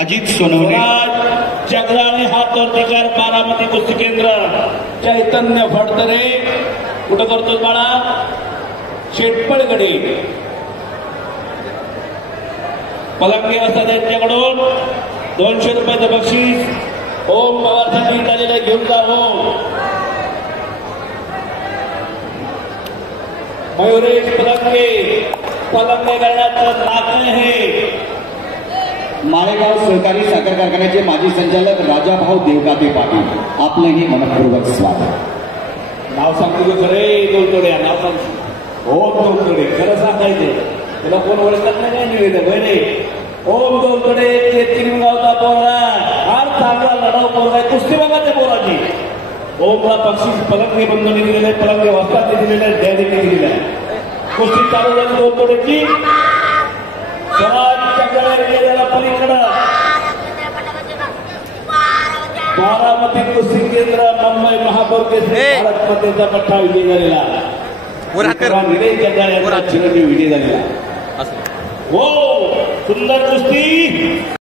अजित सोनवणे, जगदाळे हातोर्तीकर बारामती कुस्ती केंद्र, चैतन्य फडतरे कुठं करतोस बाळा, शेटपळगडे पलंगे असतात त्यांच्याकडून 200 रुपयाचं बक्षीस ओम पवारसाठी झालेलं घेऊन जा. हो मयुरेश पलंगे, पलंगे करण्याचं नातं हे. माळेगाव सहकारी साखर कारखान्याचे माजी संचालक राजाभाऊ देवकाते पाटील, आपलंही मनपूर्वक स्वागत. नाव सांगतो की खरे दोलतोड्या, नाव सांगतो. ओम दोलतोडे खरं सांगायचं, तुला कोण ओळखत नाही निवेदन बरे. ओम दोलतोडे गावचा पोरगा, फार चांगला लढाऊ पोरगा आहे, कुस्ती बघायच्या पोराची. ओमला बक्षीस पलंगे बंधूंनी दिलेलं आहे, पलंगे वस्तांनी दिलेलं आहे, डॅडीने दिलेलं आहे. कुस्ती चालू झाली दोलतोडेची. गेलेला पलीकडं बारामती कुस्ती केंद्र, मुंबई महापौर केसरी भारतमध्येचा पट्टा विजय झालेला. विजय झालेला. हो सुंदर कुस्ती.